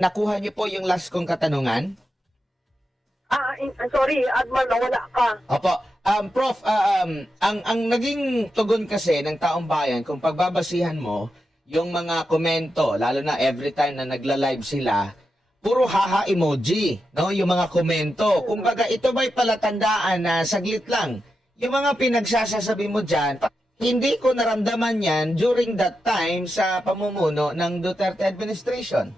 Nakuha niyo po yung last kong katanungan? Sorry, Adman, nawala ka. Opo. Prof, ang naging tugon kasi ng taong bayan, kung pagbabasihan mo, yung mga komento, lalo na every time na nagla-live sila, puro haha emoji, no? Yung mga komento. Kumbaga, ito ba'y palatandaan na saglit lang? Yung mga pinagsasasabi mo dyan, hindi ko naramdaman yan during that time sa pamumuno ng Duterte administration.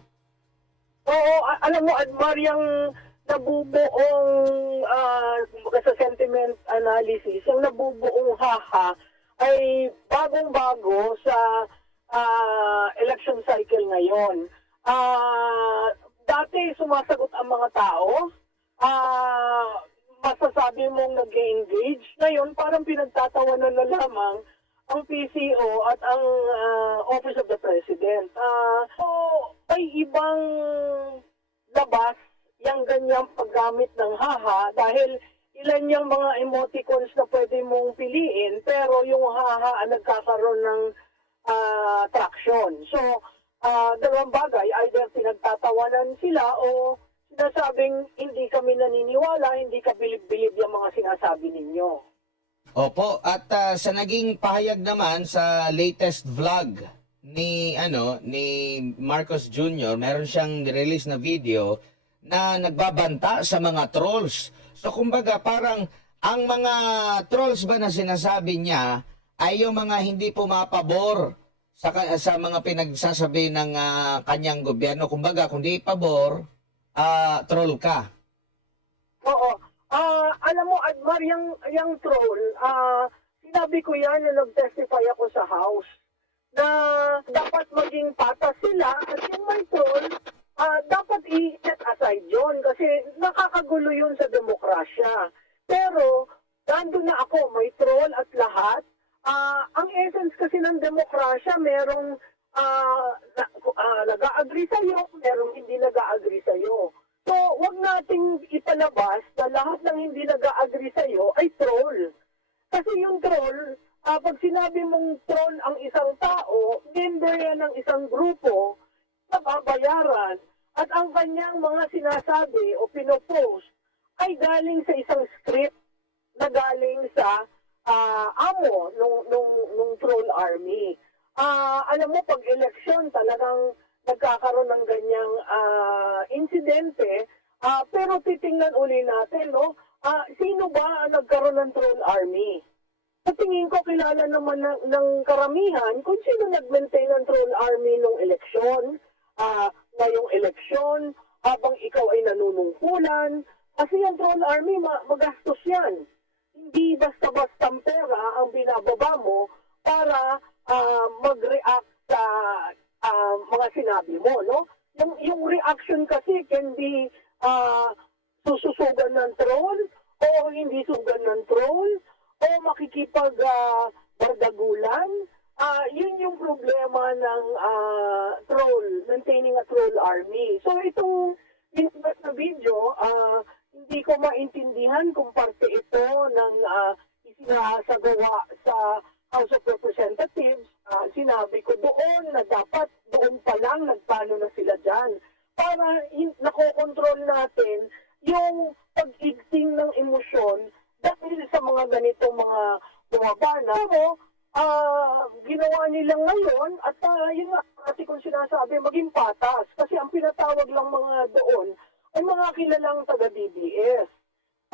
Oo, alam mo, Admar, yung nabubuong sa sentiment analysis, yung nabubuong haha ay bagong-bago sa election cycle ngayon. Dati sumasagot ang mga tao, masasabi mong nag-engage. Ngayon, parang pinagtatawanan na lamang ang PCO at ang Office of the President. So, may ibang labas yung ganyang paggamit ng haha dahil ilan yung mga emoticons na pwede mong piliin pero yung haha nagkakaroon ng traction. So, dalawang bagay, either pinagtatawanan sila o sinasabing hindi kami naniniwala, hindi ka bilib-bilib yung mga sinasabi ninyo. Opo, at sa naging pahayag naman sa latest vlog ni Marcos Jr., meron siyang release na video na nagbabanta sa mga trolls. So kumbaga parang ang mga trolls ba na sinasabi niya ay yung mga hindi pumapabor sa mga pinagsasabi ng kanyang gobyerno. Kumbaga kung di pabor, troll ka. Oo. Alam mo, Admar, yung troll, sinabi ko yan na nag-testify ako sa House na dapat maging patas sila at yung may troll, dapat i-set aside yun kasi nakakagulo yun sa demokrasya. Pero, nandun na ako, may troll at lahat. Ang essence kasi ng demokrasya, merong nag-a-agree sa'yo, merong hindi nag-a-agree sa'yo. So, wag nating ipalabas na lahat ng hindi nag-a-agree sa'yo ay troll. Kasi yung troll, pag sinabi mong troll ang isang tao, member yan ng isang grupo, nababayaran. At ang kanyang mga sinasabi o pinopost ay galing sa isang script na galing sa amo nung troll army. Alam mo, pag election, talagang nagkakaroon ng ganyang insidente, pero titingnan uli natin, no? Sino ba ang nagkaroon ng troll army? Sa tingin ko, kilala naman ng karamihan kung sino nag-maintain ng troll army nung eleksyon, ngayong eleksyon, habang ikaw ay nanunungkulan. Kasi yung troll army, magastos yan. Hindi basta-bastang pera ang binababa mo para mag-react sa mga sinabi mo, no? Yung reaction kasi can be sususugan ng troll o hindi sugan ng troll o makikipag bardagulan. Yun yung problema ng troll, maintaining a troll army. So itong na video, hindi ko maintindihan kung parte ito ng isinasagawa sa House of Representatives. Sinabi ko doon na dapat doon pa lang nagplano na sila dyan para nakokontrol natin yung pag-igting ng emosyon dahil sa mga ganitong mga bumabana. Pero ginawa nila ngayon at yun nga, kasi kung sinasabi, maging patas. Kasi ang pinatawag lang mga doon ay mga kilalang taga-DDS.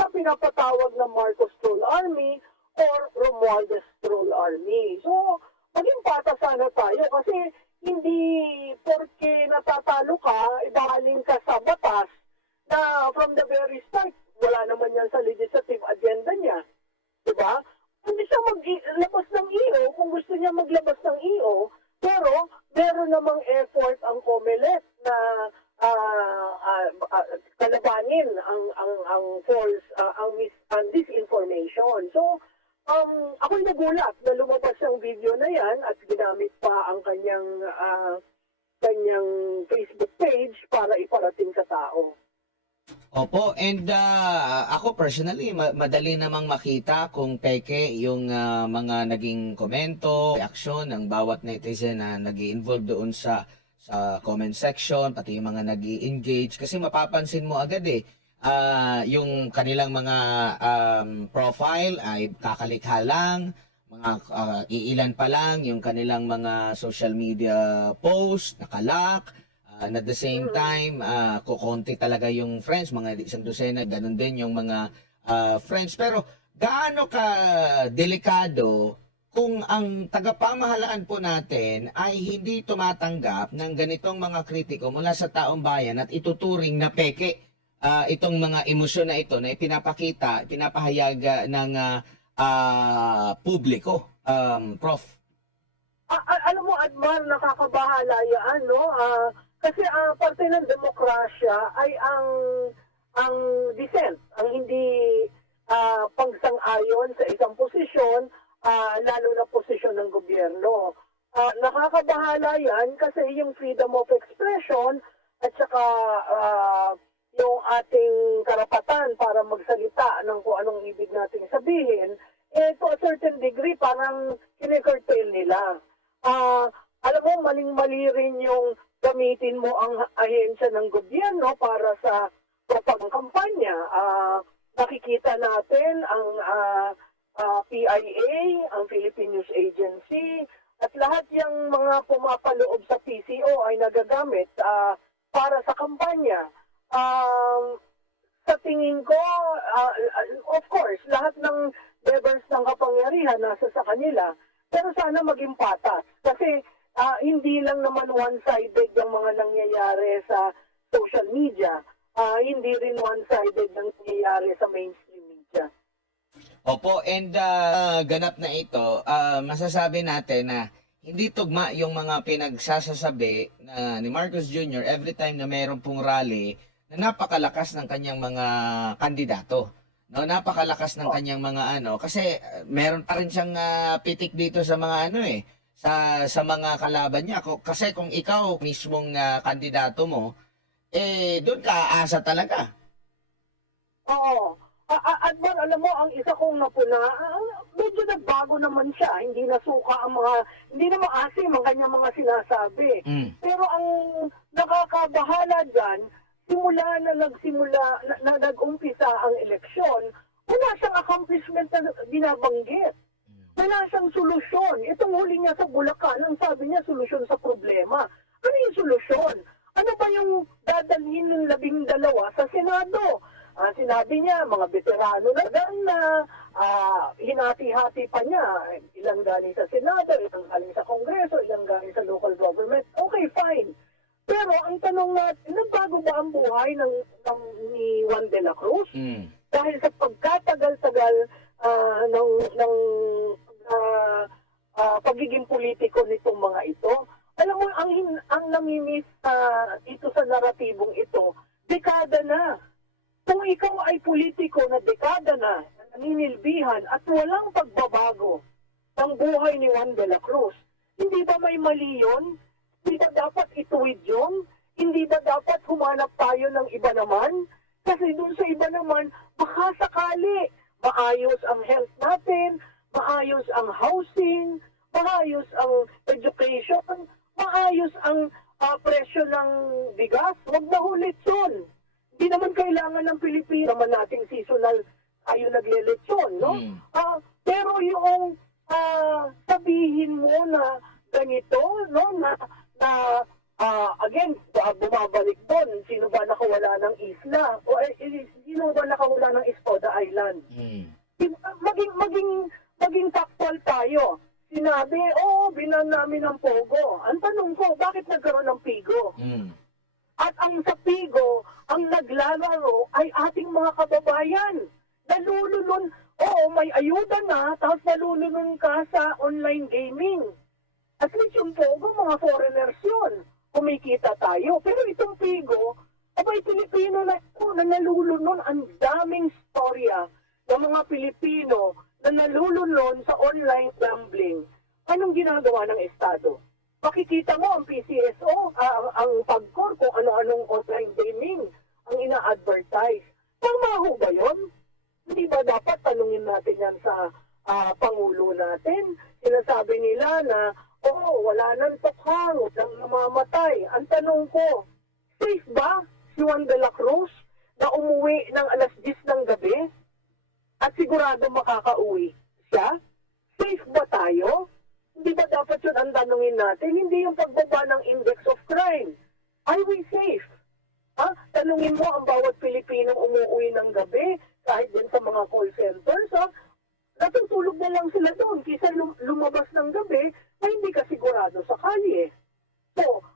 Sa pinapatawag ng Marcos Troll Army or Romualdez Troll Army. So, maging patas sana tayo kasi hindi porke natatalo ka, ibahaling ka sa batas na from the very start, wala naman yan sa legislative agenda niya. Diba? Hindi siya maglabas ng EO kung gusto niya maglabas ng EO, pero meron namang effort ang COMELEC na kalabanin ang false, ang disinformation. So, ako'y nagulat na lumabas ang video na yan at ginamit pa ang kanyang Facebook page para iparating sa tao. Opo, and ako personally, madali namang makita kung peke yung mga naging komento, reaksyon ng bawat netizen na nag-involve doon sa sa comment section, pati yung mga nag-i-engage. Kasi mapapansin mo agad yung kanilang mga profile ay kakalikha lang, mga iilan pa lang yung kanilang mga social media post, nakalak, and at the same time, kukonti talaga yung friends, mga isang dosena, ganun din yung mga friends. Pero gaano ka delikado kung ang tagapamahalaan po natin ay hindi tumatanggap ng ganitong mga kritiko mula sa taong bayan at ituturing na peke itong mga emosyon na ito na ipinapakita, pinapahayag ng publiko, Prof. Alam mo, Admar, nakakabahala yan, no? Kasi parte ng demokrasya ay ang dissent, ang hindi pagsang-ayon sa isang posisyon, lalo na posisyon ng gobyerno. Nakakabahala yan kasi yung freedom of expression at saka yung ating karapatan para magsalita ng kung anong ibig nating sabihin, to a certain degree, parang kine-curtail nila. Alam mo, maling-mali rin yung gamitin mo ang ahensya ng gobyerno para sa propaganda. Nakikita natin ang PIA, ang Philippine News Agency, at lahat yung mga pumapaloob sa PCO ay nagagamit para sa kampanya. Sa tingin ko, of course, lahat ng levers ng kapangyarihan nasa sa kanila, pero sana maging patas. Kasi hindi lang naman one-sided yung mga nangyayari sa social media. Hindi rin one-sided ang nangyayari sa mainstream media. Opo, and ganap na ito, masasabi natin na hindi tugma yung mga pinagsasasabi na ni Marcos Jr. every time na mayroon pong rally na napakalakas ng kanyang mga kandidato. No, napakalakas ng kanyang mga kasi meron pa rin siyang pitik dito sa mga sa mga kalaban niya. Kasi kung ikaw mismong kandidato mo, doon ka aasa talaga. Oo. Adman, alam mo, ang isa kong napuna, medyo nagbago naman siya. Hindi nasuka ang hindi naman asim ang kanyang mga sinasabi. Pero ang nakakabahala dyan, simula na nag-umpisa ang eleksyon, wala siyang accomplishment na binabanggit. Wala siyang solusyon. Itong huli niya sa Bulacan, ang sabi niya, solusyon sa problema. Ano yung solusyon? Ano ba yung dadalhin ng 12 sa Senado? Sinabi niya, mga veterano na hinati-hati pa niya. Ilang galing sa Senado, ilang galing sa Kongreso, ilang galing sa local government. Okay, fine. Pero ang tanong natin, nagbago ba ang buhay ni Juan de la Cruz? Dahil sa pagkatagal-tagal ng pagiging politiko nitong mga ito, alam mo, ang namimiss ito sa naratibong ito, dekada na. Kung ikaw ay politiko na dekada na, naninilbihan at walang pagbabago ng buhay ni Juan de la Cruz, hindi ba may mali yun? Hindi ba dapat ituwid yun? Hindi ba dapat humanap tayo ng iba naman? Kasi dun sa iba naman, baka sakali maayos ang health natin, maayos ang housing, maayos ang education, maayos ang presyo ng bigas. Huwag na hulit yun. Hindi naman kailangan ng Pilipino naman nating seasonal tayo nagleletsyon, no? Pero yung sabihin mo na ganito, no, again, bumabalik doon, sino ba nakawala ng isla? O sino ba nakawala ng Escoda Island? Maging factual tayo. Sinabi, binan namin ng Pogo. Ang tanong ko, bakit nagkaroon ng Pigo? At ang sa Pigo, ang naglalaro ay ating mga kababayan. Nalulunod, may ayuda na, tapos nalulunod ka sa online gaming. At least yung Pogo, mga foreigners yun. Kumikita tayo. Pero itong Pigo, abay Pilipino na ito na nalulunod. Ang daming storya ng mga Pilipino na nalulunod sa online gambling. Anong ginagawa ng Estado? Makikita mo ang PCSO, ang pagkor kung ano-anong online gaming ang ina-advertise. Tama ho ba yun? Hindi ba dapat tanungin natin yan sa Pangulo natin? Sinasabi nila na, Oo, wala nang tokhang, walang namamatay. Ang tanong ko, safe ba si Juan de la Cruz na umuwi ng alas 10 ng gabi at sigurado makakauwi siya? Safe ba tayo? Hindi ba dapat yun ang tanungin natin? Hindi yung pagbaba ng index of crime. Are we safe? Ha? Tanungin mo ang bawat Pilipinong umuwi ng gabi, kahit din sa mga call centers, ha? Natutulog na lang sila doon kaysa lumabas ng gabi na hindi ka sigurado sa kalye. So,